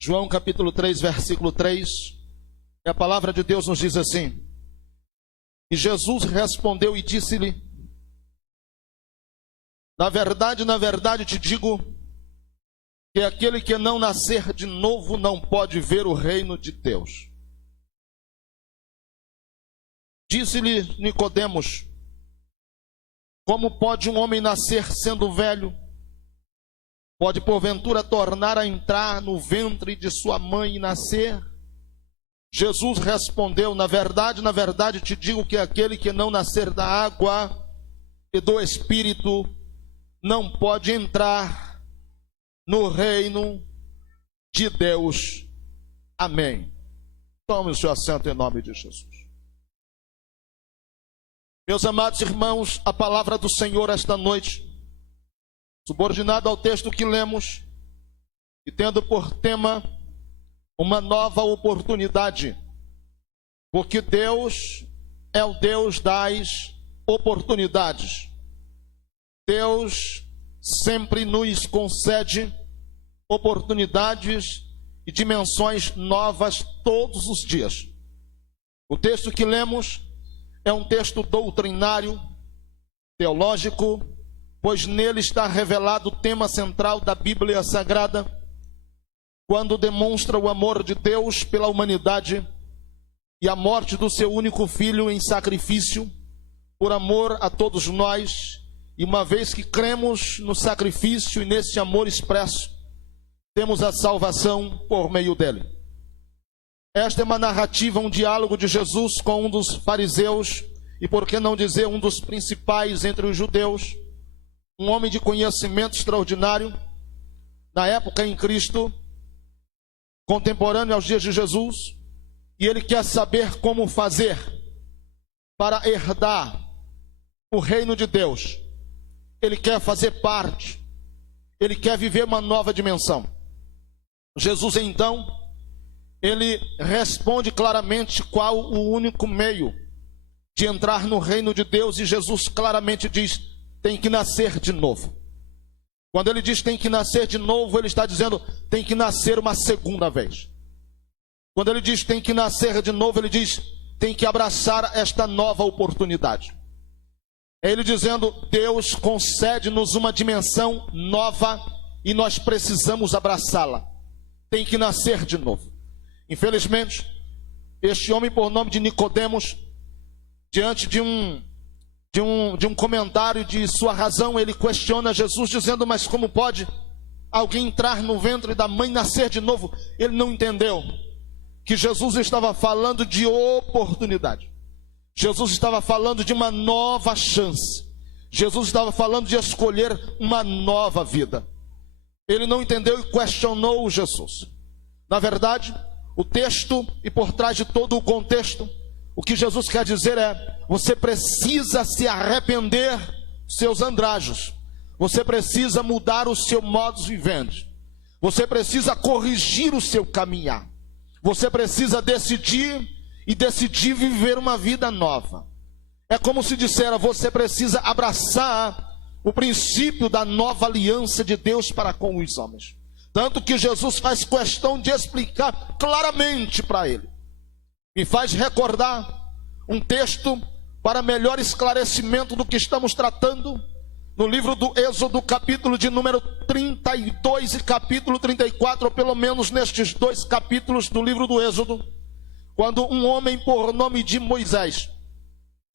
João capítulo 3, versículo 3, e a palavra de Deus nos diz assim: E Jesus respondeu e disse-lhe: na verdade te digo, que aquele que não nascer de novo não pode ver o reino de Deus. Disse-lhe Nicodemos: como pode um homem nascer sendo velho? Pode porventura tornar a entrar no ventre de sua mãe e nascer? Jesus respondeu: na verdade te digo que aquele que não nascer da água e do Espírito não pode entrar no reino de Deus. Amém. Tome o seu assento em nome de Jesus. Meus amados irmãos, a palavra do Senhor esta noite, subordinada ao texto que lemos, e tendo por tema uma nova oportunidade, porque Deus é o Deus das oportunidades. Deus sempre nos concede oportunidades e dimensões novas todos os dias. O texto que lemos é um texto doutrinário, teológico, pois nele está revelado o tema central da Bíblia Sagrada, quando demonstra o amor de Deus pela humanidade e a morte do seu único filho em sacrifício, por amor a todos nós. E uma vez que cremos no sacrifício e nesse amor expresso, temos a salvação por meio dele. Esta é uma narrativa, um diálogo de Jesus com um dos fariseus, e por que não dizer um dos principais entre os judeus, um homem de conhecimento extraordinário, na época em Cristo, contemporâneo aos dias de Jesus, e ele quer saber como fazer para herdar o reino de Deus. Ele quer fazer parte, ele quer viver uma nova dimensão. Jesus então, ele responde claramente qual o único meio de entrar no reino de Deus, e Jesus claramente diz: tem que nascer de novo. Quando ele diz tem que nascer de novo, ele está dizendo tem que nascer uma segunda vez. Quando ele diz tem que nascer de novo, ele diz tem que abraçar esta nova oportunidade. É ele dizendo: Deus concede-nos uma dimensão nova e nós precisamos abraçá-la. Tem que nascer de novo. Infelizmente, este homem por nome de Nicodemos, diante de um comentário de sua razão, ele questiona Jesus, dizendo: mas como pode alguém entrar no ventre da mãe e nascer de novo? Ele não entendeu que Jesus estava falando de oportunidade. Jesus estava falando de uma nova chance. Jesus estava falando de escolher uma nova vida. Ele não entendeu e questionou Jesus. Na verdade, o texto e por trás de todo o contexto, o que Jesus quer dizer é: você precisa se arrepender dos seus andrajos. Você precisa mudar o seu modus vivendi. Você precisa corrigir o seu caminhar. Você precisa decidir viver uma vida nova. É como se dissera: você precisa abraçar o princípio da nova aliança de Deus para com os homens. Tanto que Jesus faz questão de explicar claramente para ele. Me faz recordar um texto para melhor esclarecimento do que estamos tratando, no livro do Êxodo, capítulo de número 32 e capítulo 34, ou pelo menos nestes dois capítulos do livro do Êxodo, quando um homem por nome de Moisés,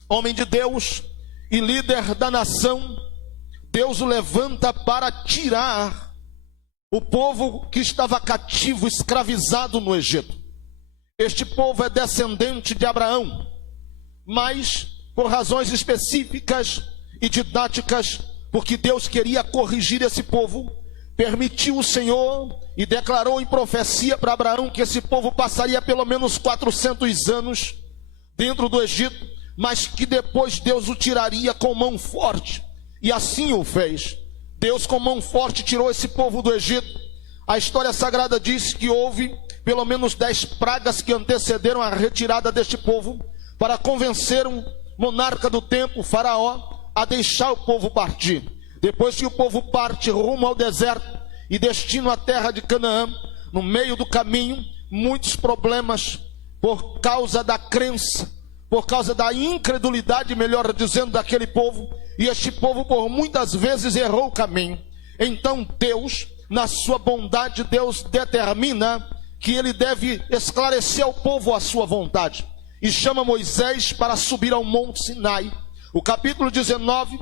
homem de Deus e líder da nação, Deus o levanta para tirar o povo que estava cativo, escravizado no Egito. Este povo é descendente de Abraão, mas por razões específicas e didáticas, porque Deus queria corrigir esse povo, permitiu o Senhor e declarou em profecia para Abraão que esse povo passaria pelo menos 400 anos dentro do Egito, mas que depois Deus o tiraria com mão forte, e assim o fez. Deus com mão forte tirou esse povo do Egito. A história sagrada diz que houve pelo menos 10 pragas que antecederam a retirada deste povo, para convencer um monarca do tempo, Faraó, a deixar o povo partir. Depois que o povo parte rumo ao deserto e destino à terra de Canaã, no meio do caminho, muitos problemas por causa da crença, por causa da incredulidade, melhor dizendo, daquele povo. E este povo por muitas vezes errou o caminho. Então Deus, na sua bondade, Deus determina que ele deve esclarecer ao povo a sua vontade. E chama Moisés para subir ao Monte Sinai. O capítulo 19,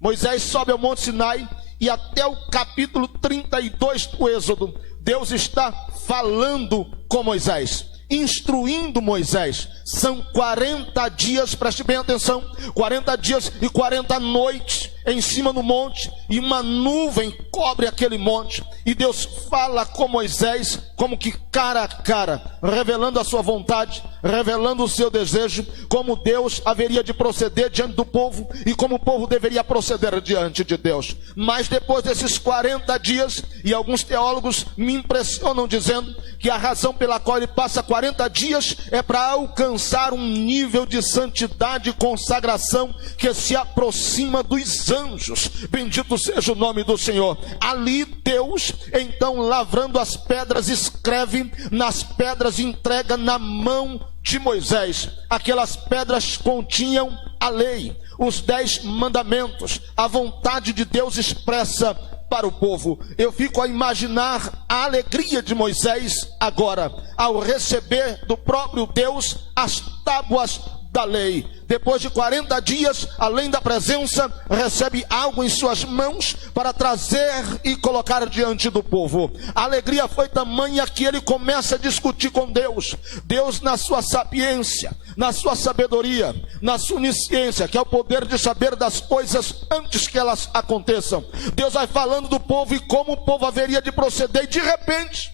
Moisés sobe ao Monte Sinai, e até o capítulo 32 do Êxodo, Deus está falando com Moisés, instruindo Moisés. São 40 dias, preste bem atenção, 40 dias e 40 noites em cima do monte, e uma nuvem cobre aquele monte, e Deus fala com Moisés como que cara a cara, revelando a sua vontade, revelando o seu desejo, como Deus haveria de proceder diante do povo, e como o povo deveria proceder diante de Deus. Mas depois desses 40 dias, e alguns teólogos me impressionam dizendo que a razão pela qual ele passa 40 dias é para alcançar um nível de santidade e consagração que se aproxima dos anjos. Bendito seja o nome do Senhor. Ali Deus, então, lavrando as pedras, escreve nas pedras e entrega na mão de Moisés. Aquelas pedras continham a lei, os 10 mandamentos, a vontade de Deus expressa para o povo. Eu fico a imaginar a alegria de Moisés agora, ao receber do próprio Deus as tábuas da lei. Depois de 40 dias, além da presença, recebe algo em suas mãos para trazer e colocar diante do povo. A alegria foi tamanha que ele começa a discutir com Deus. Deus, na sua sapiência, na sua sabedoria, na sua onisciência, que é o poder de saber das coisas antes que elas aconteçam, Deus vai falando do povo e como o povo haveria de proceder. E de repente,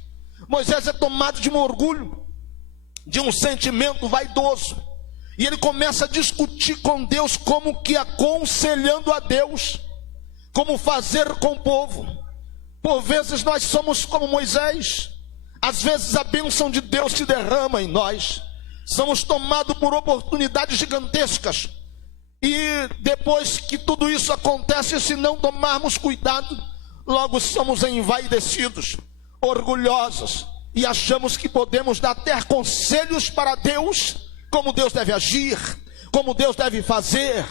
Moisés é tomado de um orgulho, de um sentimento vaidoso, e ele começa a discutir com Deus, como que aconselhando a Deus, como fazer com o povo. Por vezes nós somos como Moisés. Às vezes a bênção de Deus se derrama em nós. Somos tomados por oportunidades gigantescas. E depois que tudo isso acontece, se não tomarmos cuidado, logo somos envaidecidos, orgulhosos, e achamos que podemos dar até conselhos para Deus, como Deus deve agir, como Deus deve fazer.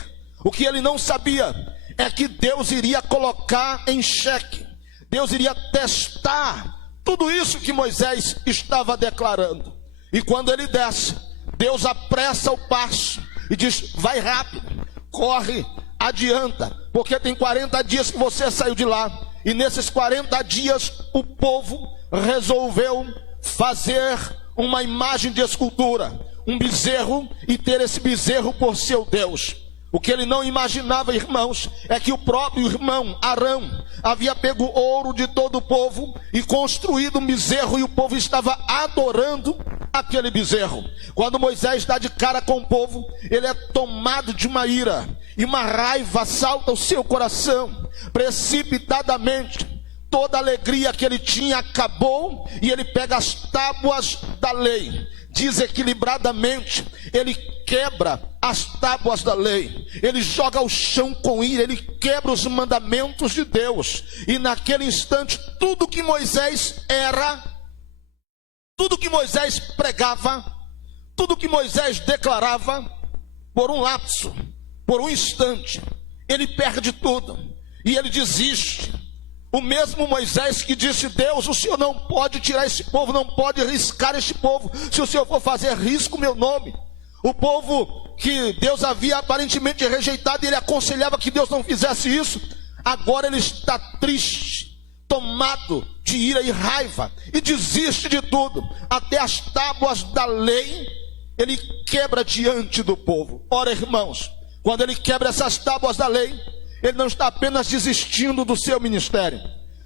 O que ele não sabia é que Deus iria colocar em xeque, Deus iria testar tudo isso que Moisés estava declarando. E quando ele desce, Deus apressa o passo e diz: vai rápido, corre, adianta, porque tem 40 dias que você saiu de lá. E nesses 40 dias o povo resolveu fazer uma imagem de escultura, um bezerro, e ter esse bezerro por seu Deus. O que ele não imaginava, irmãos, é que o próprio irmão Arão havia pego ouro de todo o povo e construído um bezerro, e o povo estava adorando aquele bezerro. Quando Moisés dá de cara com o povo, ele é tomado de uma ira, e uma raiva assalta o seu coração. Precipitadamente, toda a alegria que ele tinha acabou, e ele pega as tábuas da lei. Desequilibradamente, ele quebra as tábuas da lei, ele joga ao chão com ira, ele quebra os mandamentos de Deus. E naquele instante, tudo que Moisés era, tudo que Moisés pregava, tudo que Moisés declarava, por um lapso, por um instante, ele perde tudo, e ele desiste. O mesmo Moisés que disse: Deus, o Senhor não pode tirar esse povo, não pode riscar este povo, se o Senhor for fazer, risco o meu nome. O povo que Deus havia aparentemente rejeitado, e ele aconselhava que Deus não fizesse isso, agora ele está triste, tomado de ira e raiva, e desiste de tudo. Até as tábuas da lei ele quebra diante do povo. Ora, irmãos, quando ele quebra essas tábuas da lei, ele não está apenas desistindo do seu ministério,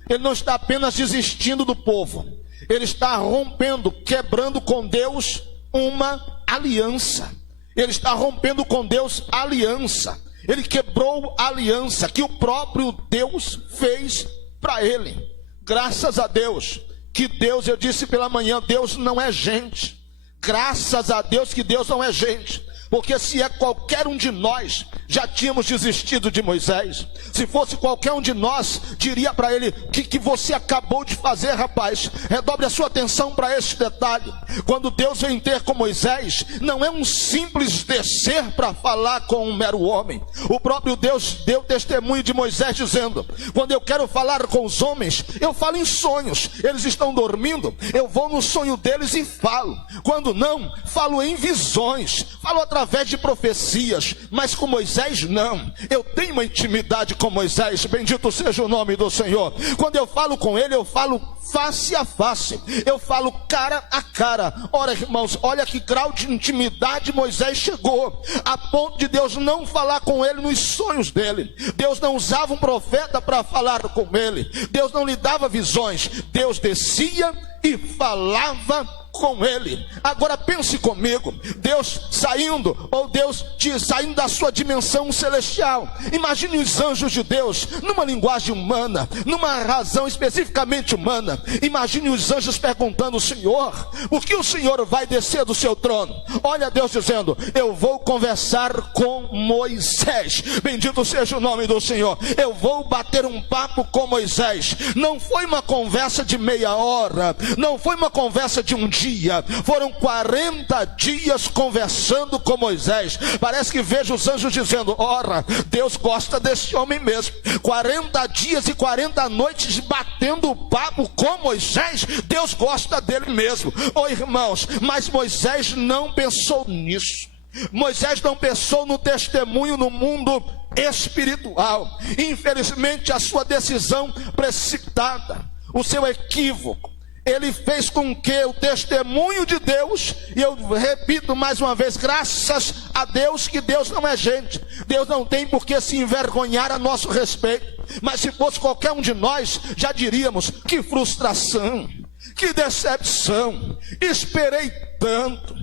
ele não está apenas desistindo do povo, ele está rompendo, quebrando com Deus uma aliança. Ele está rompendo com Deus a aliança. Ele quebrou a aliança que o próprio Deus fez para ele. Graças a Deus, que Deus, eu disse pela manhã, Deus não é gente. Graças a Deus que Deus não é gente, Porque se é qualquer um de nós, já tínhamos desistido de Moisés. Se fosse qualquer um de nós, diria para ele: que você acabou de fazer, rapaz? Redobre a sua atenção para este detalhe. Quando Deus vem ter com Moisés, não é um simples descer para falar com um mero homem. O próprio Deus deu testemunho de Moisés dizendo: quando eu quero falar com os homens, eu falo em sonhos. Eles estão dormindo, eu vou no sonho deles e falo. Quando não, falo em visões, falo através de profecias. Mas com Moisés não. Eu tenho uma intimidade com Moisés, bendito seja o nome do Senhor. Quando eu falo com ele, eu falo face a face, eu falo cara a cara. Ora, irmãos, olha que grau de intimidade Moisés chegou, a ponto de Deus não falar com ele nos sonhos dele. Deus não usava um profeta para falar com ele, Deus não lhe dava visões, Deus descia e falava com ele. Agora pense comigo, Deus saindo, ou Deus saindo da sua dimensão celestial. Imagine os anjos de Deus numa linguagem humana, numa razão especificamente humana. Imagine os anjos perguntando: Senhor, por que o Senhor vai descer do seu trono? Olha Deus dizendo: eu vou conversar com Moisés. Bendito seja o nome do Senhor. Eu vou bater um papo com Moisés. Não foi uma conversa de meia hora, não foi uma conversa de um dia, foram 40 dias conversando com Moisés. Parece que vejo os anjos dizendo: ora, Deus gosta desse homem mesmo. 40 dias e 40 noites batendo papo com Moisés, Deus gosta dele mesmo. Oh, irmãos, mas Moisés não pensou nisso. Moisés não pensou no testemunho no mundo espiritual. Infelizmente, a sua decisão precipitada, o seu equívoco, ele fez com que o testemunho de Deus, e eu repito mais uma vez, graças a Deus que Deus não é gente, Deus não tem por que se envergonhar a nosso respeito. Mas se fosse qualquer um de nós, já diríamos: que frustração, que decepção, esperei tanto,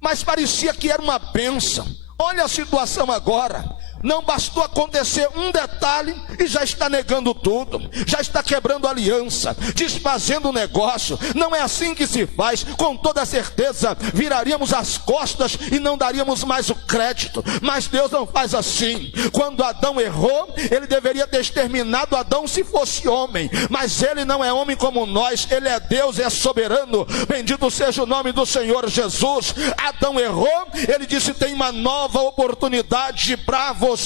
mas parecia que era uma bênção. Olha a situação agora. Não bastou acontecer um detalhe e já está negando tudo, já está quebrando aliança, desfazendo o negócio. Não é assim que se faz. Com toda certeza viraríamos as costas e não daríamos mais o crédito. Mas Deus não faz assim. Quando Adão errou, ele deveria ter exterminado Adão se fosse homem, mas ele não é homem como nós, ele é Deus, é soberano. Bendito seja o nome do Senhor Jesus. Adão errou, ele disse: tem uma nova oportunidade para você.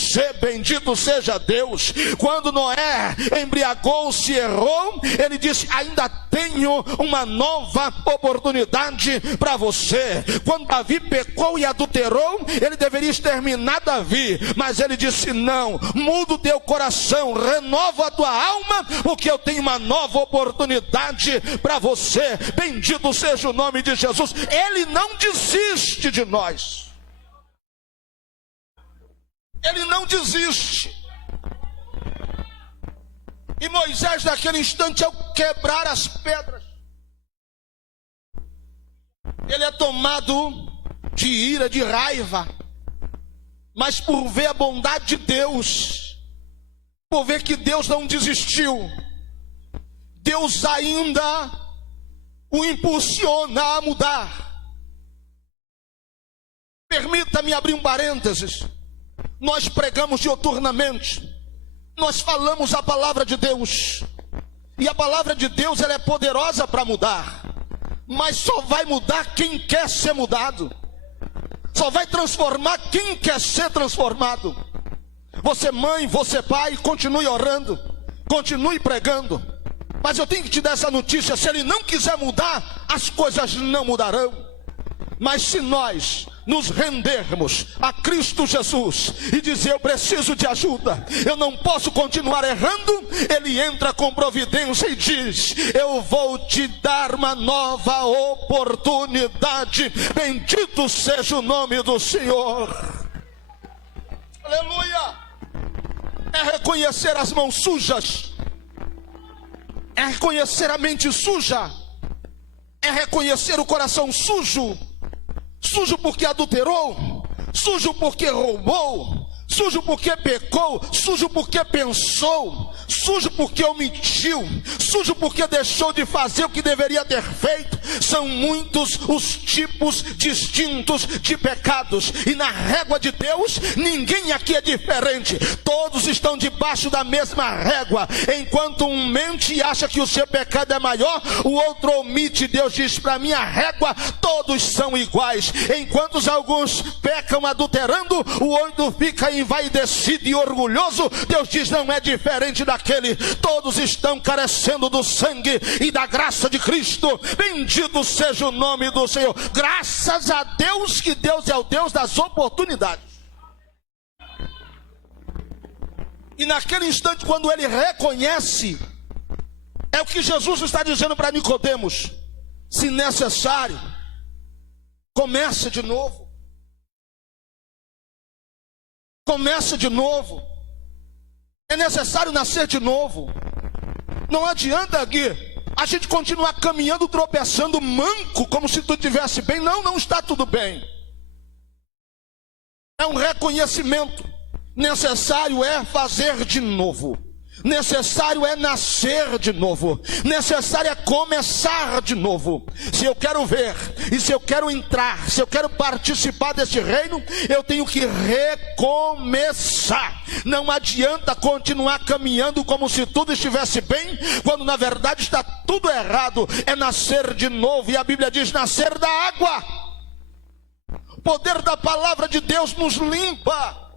Bendito seja Deus. Quando Noé embriagou-se e errou, ele disse: ainda tenho uma nova oportunidade para você. Quando Davi pecou e adulterou, ele deveria exterminar Davi, mas ele disse: não, muda o teu coração, renova a tua alma, porque eu tenho uma nova oportunidade para você. Bendito seja o nome de Jesus. Ele não desiste de nós. Ele não desiste. E Moisés, naquele instante, ao quebrar as pedras, ele é tomado de ira, de raiva. Mas por ver a bondade de Deus, por ver que Deus não desistiu, Deus ainda o impulsiona a mudar. Permita-me abrir um parênteses. Nós pregamos diuturnamente, nós falamos a palavra de Deus, e a palavra de Deus, ela é poderosa para mudar, mas só vai mudar quem quer ser mudado, só vai transformar quem quer ser transformado. Você mãe, você pai, continue orando, continue pregando, mas eu tenho que te dar essa notícia: se ele não quiser mudar, as coisas não mudarão. Mas se nós nos rendermos a Cristo Jesus e dizer: eu preciso de ajuda, eu não posso continuar errando, ele entra com providência e diz: eu vou te dar uma nova oportunidade. Bendito seja o nome do Senhor. Aleluia. É reconhecer as mãos sujas, é reconhecer a mente suja, é reconhecer o coração sujo. Sujo porque adulterou, sujo porque roubou, sujo porque pecou, sujo porque pensou, sujo porque omitiu, sujo porque deixou de fazer o que deveria ter feito. são muitos os tipos distintos de pecados, e na régua de Deus, ninguém aqui é diferente. Todos estão debaixo da mesma régua. Enquanto um mente e acha que o seu pecado é maior, o outro omite. Deus diz: para mim a régua todos são iguais. Enquanto alguns pecam adulterando, o outro fica envaidecido e orgulhoso. Deus diz: não é diferente daquele. Todos estão carecendo do sangue e da graça de Cristo. Bendito seja o nome do Senhor. Graças a Deus, que Deus é o Deus das oportunidades. E naquele instante, quando ele reconhece, é o que Jesus está dizendo para Nicodemos: se necessário, comece de novo. Comece de novo. É necessário nascer de novo. Não adianta aqui a gente continuar caminhando, tropeçando, manco, como se tudo estivesse bem. Não, não está tudo bem. É um reconhecimento. Necessário é fazer de novo. Necessário é nascer de novo. Necessário é começar de novo. Se eu quero ver, e se eu quero entrar, se eu quero participar deste reino, eu tenho que recomeçar. Não adianta continuar caminhando como se tudo estivesse bem, quando na verdade está tudo errado. É nascer de novo. E a Bíblia diz: nascer da água. O poder da palavra de Deus nos limpa.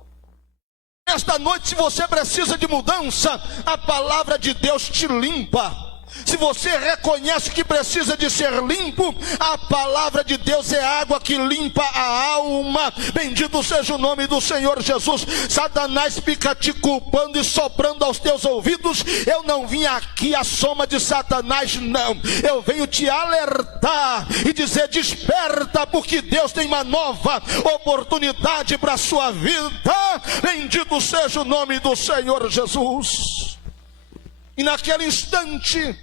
Esta noite, se você precisa de mudança, a palavra de Deus te limpa. Se você reconhece que precisa de ser limpo, a palavra de Deus é água que limpa a alma. Bendito seja o nome do Senhor Jesus. Satanás fica te culpando e soprando aos teus ouvidos. Eu não vim aqui à soma de Satanás, não. Eu venho te alertar e dizer: desperta, porque Deus tem uma nova oportunidade para a sua vida. Bendito seja o nome do Senhor Jesus. E naquele instante,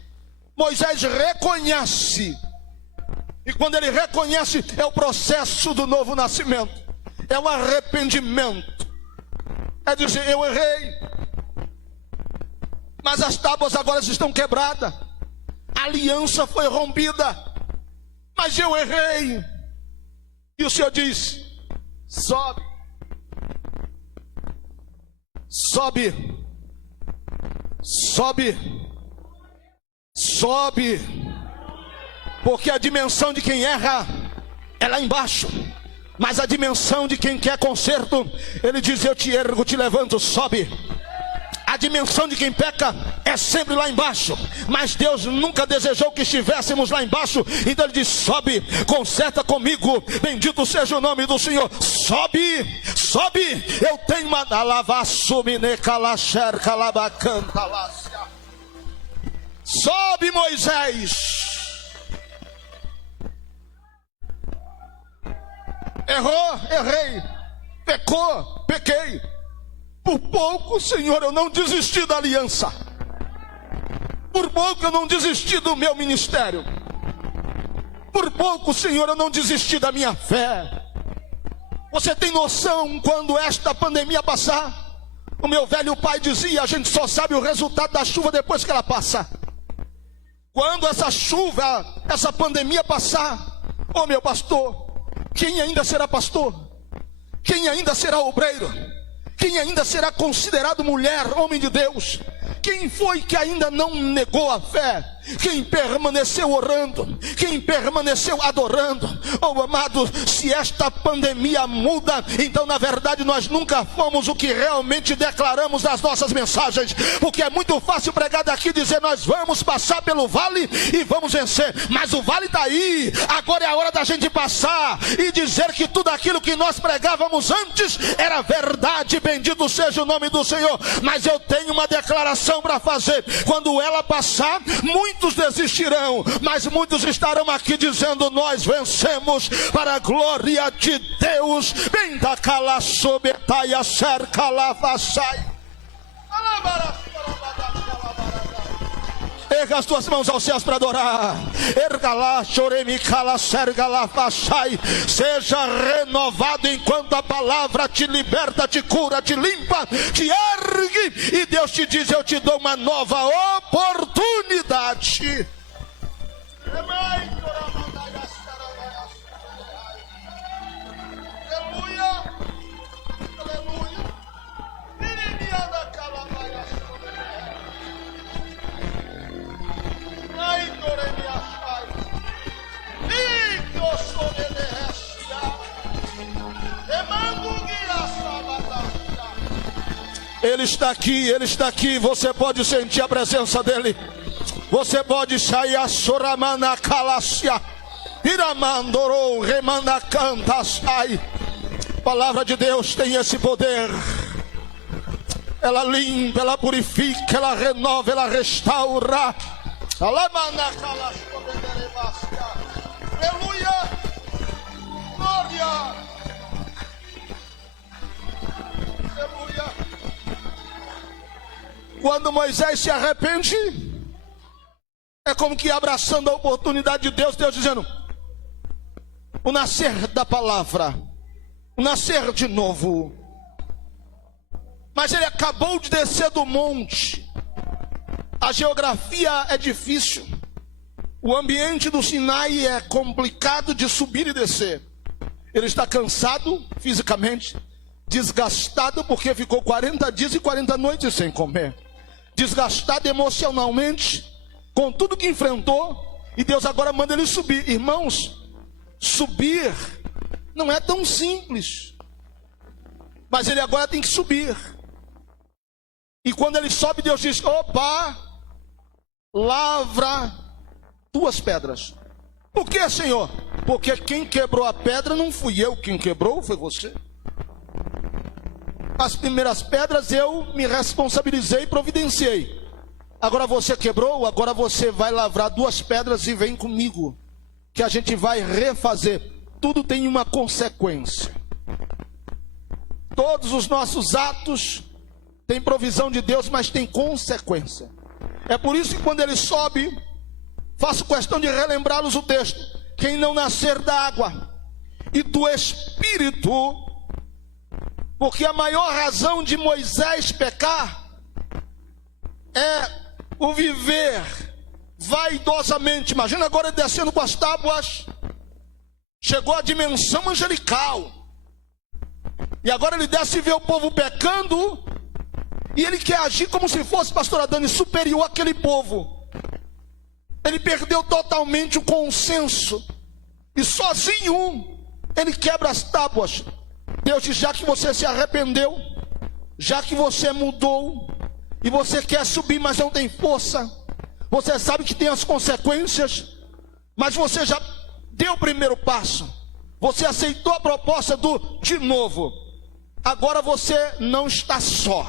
Moisés reconhece. E quando ele reconhece, é o processo do novo nascimento. É o arrependimento. É dizer: eu errei, mas as tábuas agora estão quebradas. A aliança foi rompida, mas eu errei. E o Senhor diz: sobe. Sobe. Sobe, sobe, porque a dimensão de quem erra é lá embaixo, mas a dimensão de quem quer conserto, ele diz: eu te ergo, te levanto, sobe. A dimensão de quem peca é sempre lá embaixo, mas Deus nunca desejou que estivéssemos lá embaixo. Então ele diz: sobe, conserta comigo. Bendito seja o nome do Senhor. Sobe, sobe. Eu tenho uma sobe, Moisés. Errou, errei. Pecou, pequei. Por pouco, Senhor, eu não desisti da aliança. Por pouco eu não desisti do meu ministério. Por pouco, Senhor, eu não desisti da minha fé. Você tem noção, quando esta pandemia passar, o meu velho pai dizia: a gente só sabe o resultado da chuva depois que ela passa. Quando essa chuva, essa pandemia passar, ô meu pastor, quem ainda será pastor? Quem ainda será obreiro? Quem ainda será considerado mulher, homem de Deus? Quem foi que ainda não negou a fé? Quem permaneceu orando? Quem permaneceu adorando? Oh amado, se esta pandemia muda, então na verdade nós nunca fomos o que realmente declaramos nas nossas mensagens. Porque é muito fácil pregar daqui e dizer: nós vamos passar pelo vale e vamos vencer. Mas o vale está aí. Agora é a hora da gente passar e dizer que tudo aquilo que nós pregávamos antes era verdade. Bendito seja o nome do Senhor. Mas eu tenho uma declaração para fazer. Quando ela passar, muitos desistirão, mas muitos estarão aqui dizendo: nós vencemos, para a glória de Deus. Bem da cala sobetaia cerca lavassai. Erga as tuas mãos aos céus para adorar. Erga lá, choremicala, serga lá, façai. Seja renovado enquanto a palavra te liberta, te cura, te limpa, te ergue. E Deus te diz: eu te dou uma nova oportunidade. Ele está aqui, Ele está aqui. Você pode sentir a presença dEle. Você pode sair a soramana calacia, iramandorou, remanda canta, sai. Palavra de Deus tem esse poder. Ela limpa, ela purifica, ela renova, ela restaura. Alamana calacia, aleluia, glória, aleluia. Quando Moisés se arrepende, é como que abraçando a oportunidade de Deus, Deus dizendo: o nascer da palavra, o nascer de novo. Mas ele acabou de descer do monte. A geografia é difícil. O ambiente do Sinai é complicado de subir e descer. Ele está cansado fisicamente, desgastado porque ficou 40 dias e 40 noites sem comer. Desgastado emocionalmente, com tudo que enfrentou, e Deus agora manda ele subir. Irmãos, subir não é tão simples, mas ele agora tem que subir. E quando ele sobe, Deus diz: opa, lavra 2 pedras. Por que, Senhor? Porque quem quebrou a pedra não fui eu, quem quebrou foi você. As primeiras pedras eu me responsabilizei e providenciei. Agora você quebrou, agora você vai lavrar 2 pedras e vem comigo, que a gente vai refazer. Tudo tem uma consequência. Todos os nossos atos têm provisão de Deus, mas tem consequência. É por isso que quando ele sobe, faço questão de relembrá-los o texto: quem não nascer da água e do Espírito, porque a maior razão de Moisés pecar é o viver vaidosamente. Imagina agora ele descendo com as tábuas, chegou à dimensão angelical, e agora ele desce e vê o povo pecando, e ele quer agir como se fosse, pastor Adani, superior àquele povo. Ele perdeu totalmente o consenso, e sozinho ele quebra as tábuas. Deus diz: já que você se arrependeu, já que você mudou, e você quer subir, mas não tem força, você sabe que tem as consequências, mas você já deu o primeiro passo, você aceitou a proposta do de novo. Agora você não está só,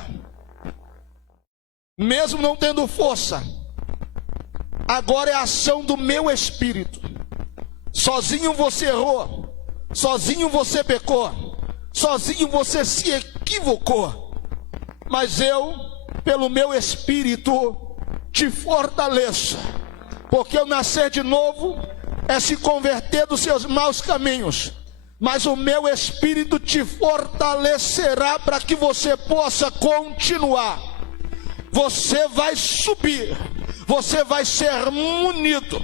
mesmo não tendo força. Agora é a ação do meu Espírito. Sozinho você errou, sozinho você pecou, sozinho você se equivocou, mas eu, pelo meu Espírito, te fortaleço. Porque o nascer de novo é se converter dos seus maus caminhos, mas o meu Espírito te fortalecerá para que você possa continuar. Você vai subir, você vai ser munido,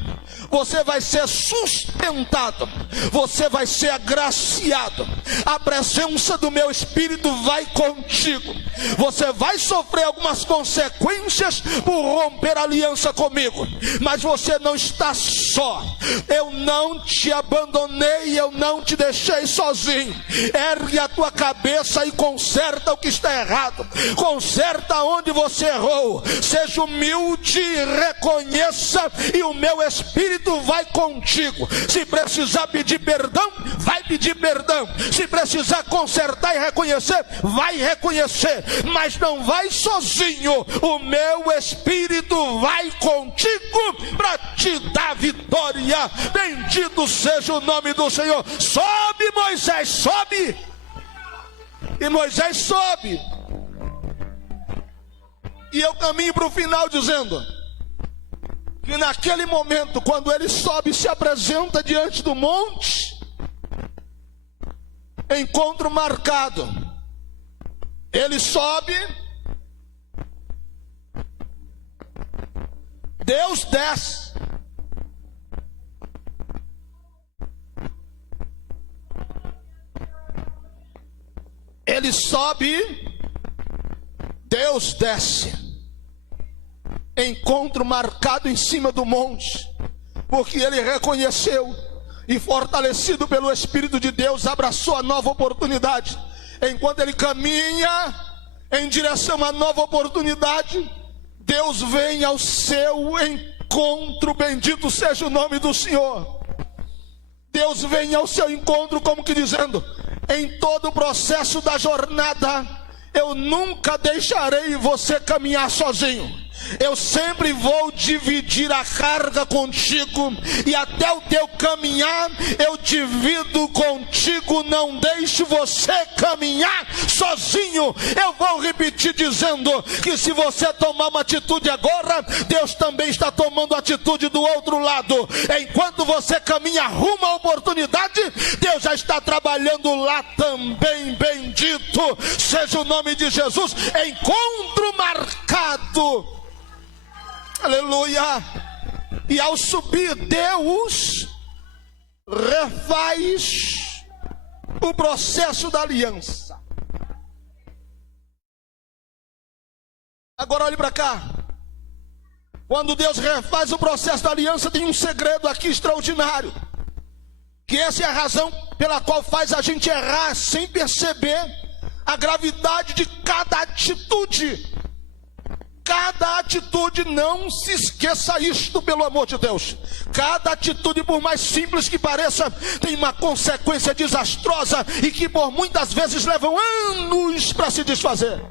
você vai ser sustentado, você vai ser agraciado. A presença do meu Espírito vai contigo. Você vai sofrer algumas consequências por romper aliança comigo, mas você não está só. Eu não te abandonei, eu não te deixei sozinho. Ergue a tua cabeça e conserta o que está errado, conserta onde você errou. Seja humilde, reconheça, e o meu Espírito vai contigo. Se precisar pedir perdão, vai pedir perdão. Se precisar consertar e reconhecer, vai reconhecer, mas não vai sozinho. O meu Espírito vai contigo para te dar vitória. Bendito seja o nome do Senhor. Sobe, Moisés, sobe. E Moisés sobe, e eu caminho para o final dizendo que naquele momento, quando ele sobe e se apresenta diante do monte, encontro marcado. Ele sobe, Deus desce. Ele sobe, Deus desce. Encontro marcado em cima do monte, porque ele reconheceu e, fortalecido pelo Espírito de Deus, abraçou a nova oportunidade. Enquanto ele caminha, em direção a nova oportunidade, Deus vem ao seu encontro, bendito seja o nome do Senhor. Deus vem ao seu encontro como que dizendo: em todo o processo da jornada, eu nunca deixarei você caminhar sozinho. Eu sempre vou dividir a carga contigo, e até o teu caminhar eu divido contigo, não deixo você caminhar sozinho. Eu vou repetir dizendo que se você tomar uma atitude agora, Deus também está tomando atitude do outro lado. Enquanto você caminha rumo à oportunidade, Deus já está trabalhando lá também, bendito seja o nome de Jesus. Encontro marcado, aleluia. E ao subir, Deus refaz o processo da aliança. Agora olhe para cá. Quando Deus refaz o processo da aliança, tem um segredo aqui extraordinário, que essa é a razão pela qual faz a gente errar sem perceber a gravidade de cada atitude. Cada atitude, não se esqueça isto, pelo amor de Deus. Cada atitude, por mais simples que pareça, tem uma consequência desastrosa e que por muitas vezes levam anos para se desfazer.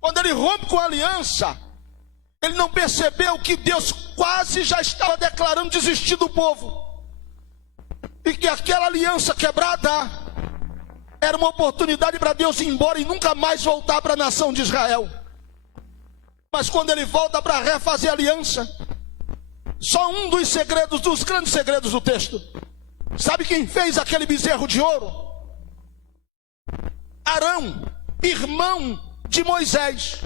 Quando ele rompe com a aliança, ele não percebeu que Deus quase já estava declarando desistir do povo, e que aquela aliança quebrada era uma oportunidade para Deus ir embora e nunca mais voltar para a nação de Israel. Mas quando ele volta para refazer a aliança, só um dos segredos, dos grandes segredos do texto. Sabe quem fez aquele bezerro de ouro? Arão, irmão de Moisés.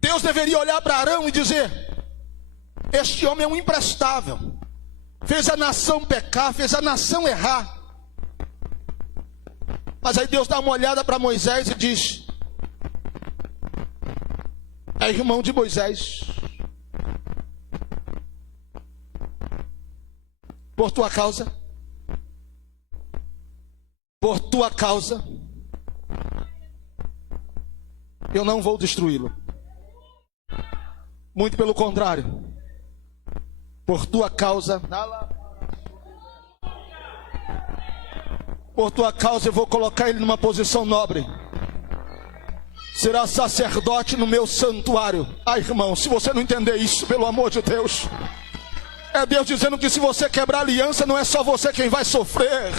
Deus deveria olhar para Arão e dizer: este homem é um imprestável, fez a nação pecar, fez a nação errar. Mas aí Deus dá uma olhada para Moisés e diz: é irmão de Moisés. Por tua causa, eu não vou destruí-lo. Muito pelo contrário, por tua causa, eu vou colocar ele numa posição nobre. Será sacerdote no meu santuário. Ah, irmão, se você não entender isso, pelo amor de Deus, é Deus dizendo que se você quebrar a aliança, não é só você quem vai sofrer.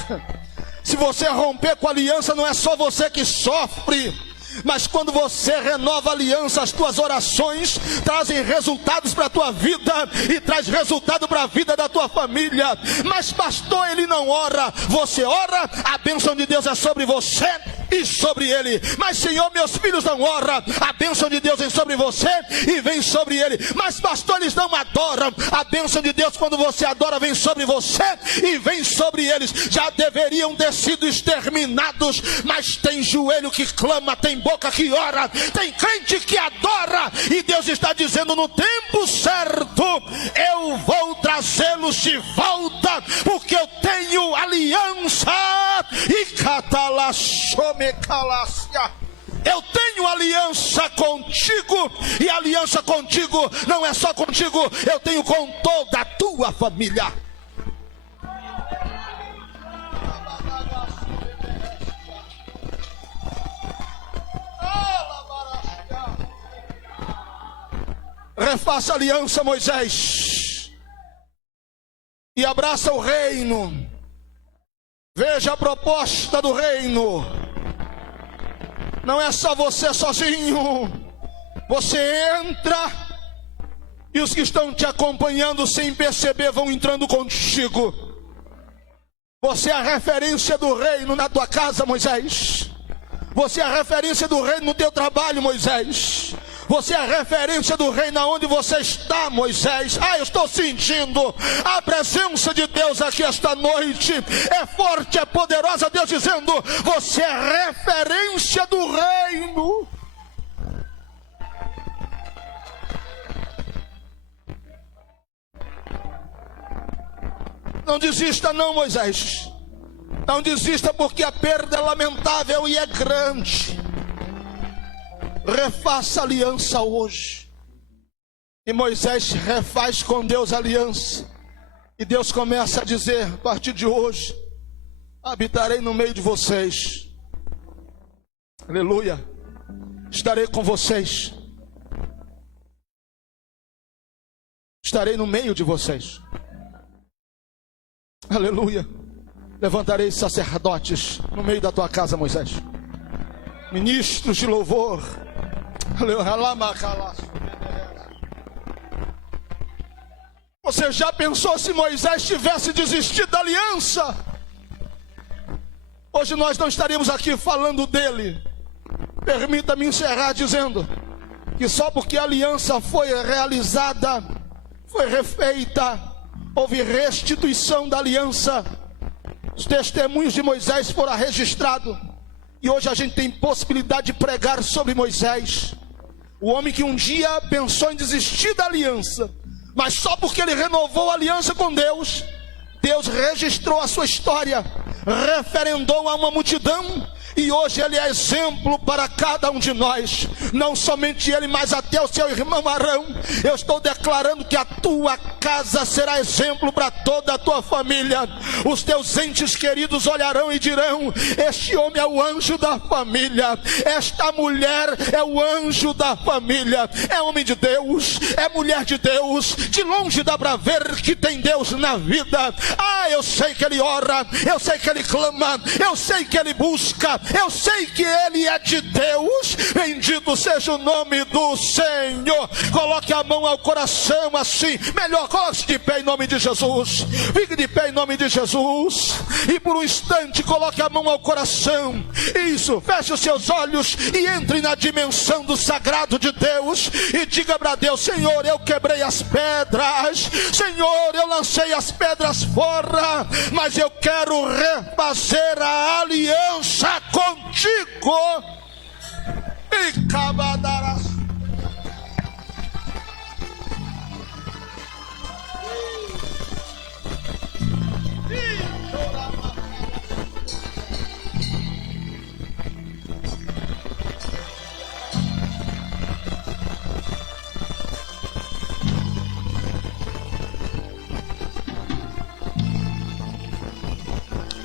Se você romper com a aliança, não é só você que sofre. Mas quando você renova a aliança, as tuas orações trazem resultados para a tua vida e traz resultado para a vida da tua família. Mas pastor, ele não ora. Você ora, a bênção de Deus é sobre você e sobre ele. Mas Senhor, meus filhos não oram, a bênção de Deus vem sobre você e vem sobre ele. Mas pastor, eles não adoram, a bênção de Deus, quando você adora, vem sobre você e vem sobre eles. Já deveriam ter sido exterminados, mas tem joelho que clama, tem boca que ora, tem crente que adora, e Deus está dizendo: no tempo certo eu vou trazê-los de volta, porque eu tenho aliança. E eu tenho aliança contigo, e aliança contigo não é só contigo, eu tenho com toda a tua família. Refaça a aliança, Moisés, e abraça o reino. Veja a proposta do reino. Não é só você sozinho. Você entra e os que estão te acompanhando sem perceber vão entrando contigo. Você é a referência do reino na tua casa, Moisés. Você é a referência do reino no teu trabalho, Moisés. Você é a referência do reino aonde você está, Moisés. Ah, eu estou sentindo a presença de Deus aqui esta noite. É forte, é poderosa. Deus dizendo: você é referência do reino. Não desista não, Moisés. Não desista, porque a perda é lamentável e é grande. Refaça a aliança hoje. E Moisés refaz com Deus a aliança. E Deus começa a dizer: a partir de hoje, habitarei no meio de vocês. Aleluia. Estarei com vocês. Estarei no meio de vocês. Aleluia. Levantarei sacerdotes no meio da tua casa, Moisés. Ministros de louvor. Você já pensou se Moisés tivesse desistido da aliança? Hoje nós não estaríamos aqui falando dele. Permita-me encerrar dizendo que só porque a aliança foi realizada, foi refeita, houve restituição da aliança, os testemunhos de Moisés foram registrados. E hoje a gente tem possibilidade de pregar sobre Moisés, o homem que um dia pensou em desistir da aliança, mas só porque ele renovou a aliança com Deus, Deus registrou a sua história, referendou a uma multidão, e hoje ele é exemplo para cada um de nós. Não somente ele, mas até o seu irmão Arão. Eu estou declarando que a tua casa será exemplo para toda a tua família. Os teus entes queridos olharão e dirão: este homem é o anjo da família, esta mulher é o anjo da família. É homem de Deus, é mulher de Deus. De longe dá para ver que tem Deus na vida. Ah, eu sei que ele ora, eu sei que ele clama, eu sei que ele busca, eu sei que ele é de Deus. Bendito seja o nome do Senhor. Coloque a mão ao coração assim. Melhor, coloque-se de pé em nome de Jesus. Fique de pé em nome de Jesus. E por um instante coloque a mão ao coração. Isso, feche os seus olhos e entre na dimensão do sagrado de Deus. E diga para Deus: Senhor, eu quebrei as pedras. Senhor, eu lancei as pedras fora, mas eu quero refazer a aliança contigo. E cabadarás.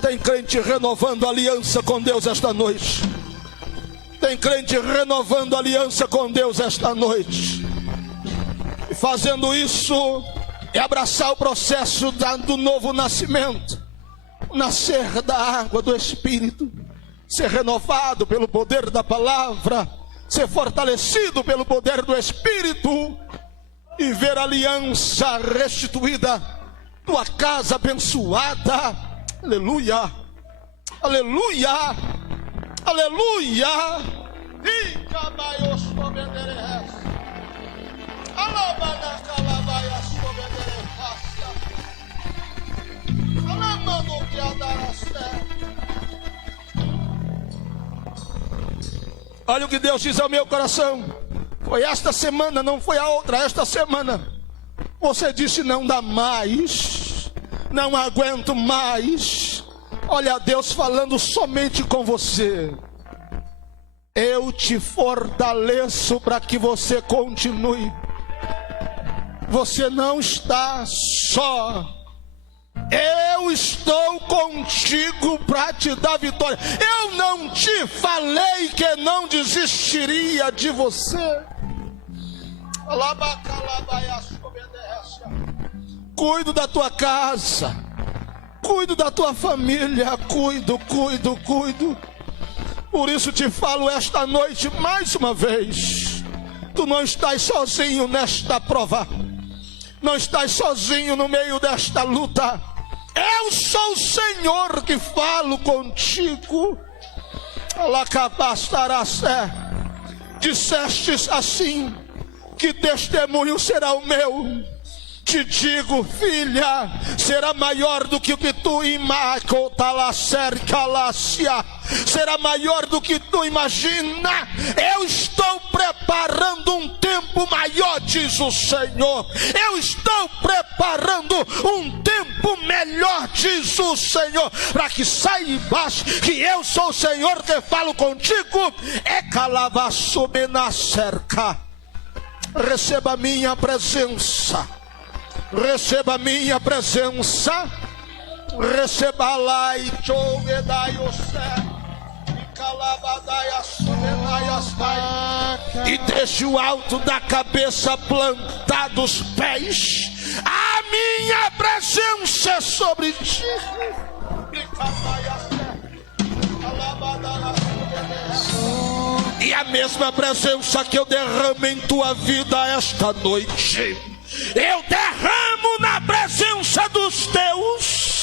Tem crente renovando aliança com Deus esta noite. Tem crente renovando aliança com Deus esta noite. E fazendo isso é abraçar o processo do novo nascimento. Nascer da água do Espírito. Ser renovado pelo poder da palavra. Ser fortalecido pelo poder do Espírito. E ver a aliança restituída. Tua casa abençoada. Aleluia, aleluia, aleluia. E cabaios obederes, alabada calabaias obederes, alamando que adaraste. Olha o que Deus diz ao meu coração. Foi esta semana, não foi a outra, esta semana. Você disse: não dá mais. Não aguento mais. Olha Deus falando somente com você. Eu te fortaleço para que você continue. Você não está só. Eu estou contigo para te dar vitória. Eu não te falei que não desistiria de você. Cuido da tua casa, cuido da tua família, cuido. Por isso te falo esta noite mais uma vez: tu não estás sozinho nesta prova, não estás sozinho no meio desta luta. Eu sou o Senhor que falo contigo. Dissestes assim: que testemunho será o meu? te digo, filha, será maior do que o que tu será maior do que tu imagina. Eu estou preparando um tempo maior, diz o Senhor. Eu estou preparando um tempo melhor, diz o Senhor, para que saibas que eu sou o Senhor que falo contigo. É calavaço-me na cerca. Receba a minha presença. Receba a minha presença. Receba lá e deixe o alto da cabeça plantado os pés. A minha presença é sobre ti. E a mesma presença que eu derramo em tua vida esta noite, eu derramo na presença dos teus.